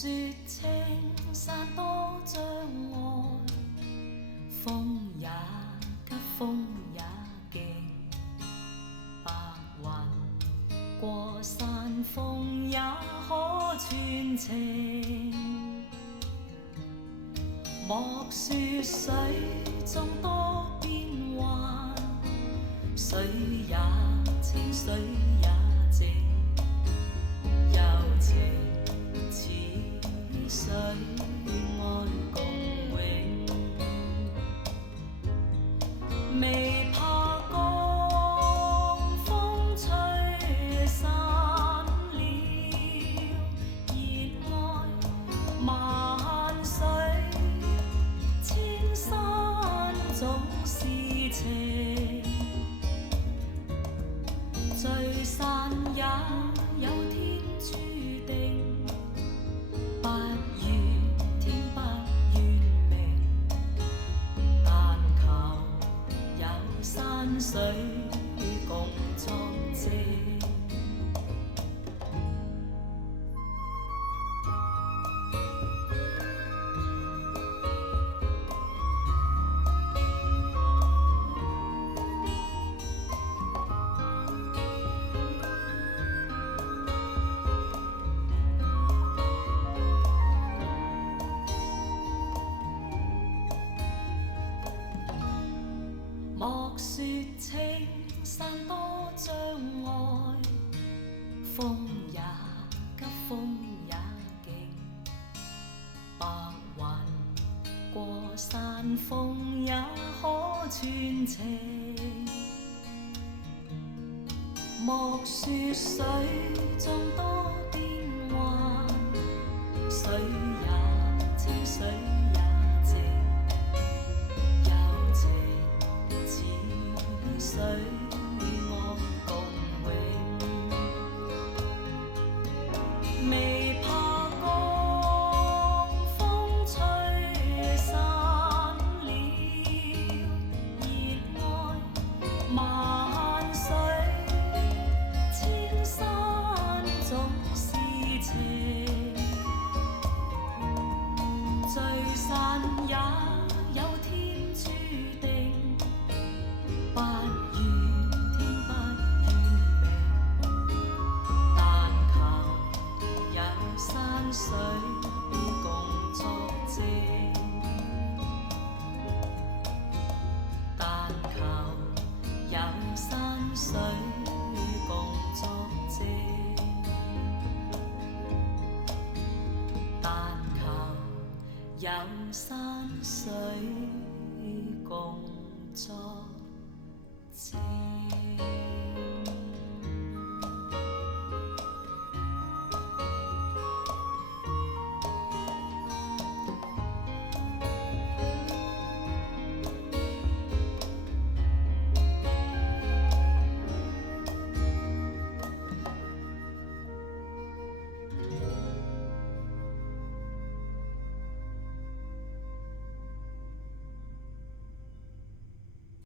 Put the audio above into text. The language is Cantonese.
說青山多障礙，風也急，風也勁，白雲過山峰也可傳情。莫說水中多變幻，水也清，水也靜，柔情似水愛共永。未怕江風吹散了熱愛，萬水千山總是情，聚散也有天注定，不怨天不怨命，但求有山水共作證。莫說青山多障礙，風也急，風也勁，白雲過山峰也可傳情。莫說水中多變幻，水也清，水也靜，柔情似水愛共永。未怕江風吹散了熱愛，萬水千山總是情，聚散也有天注定，不怨天不怨命，但求有山水共作證，但求有山水共作證，但求有山水共作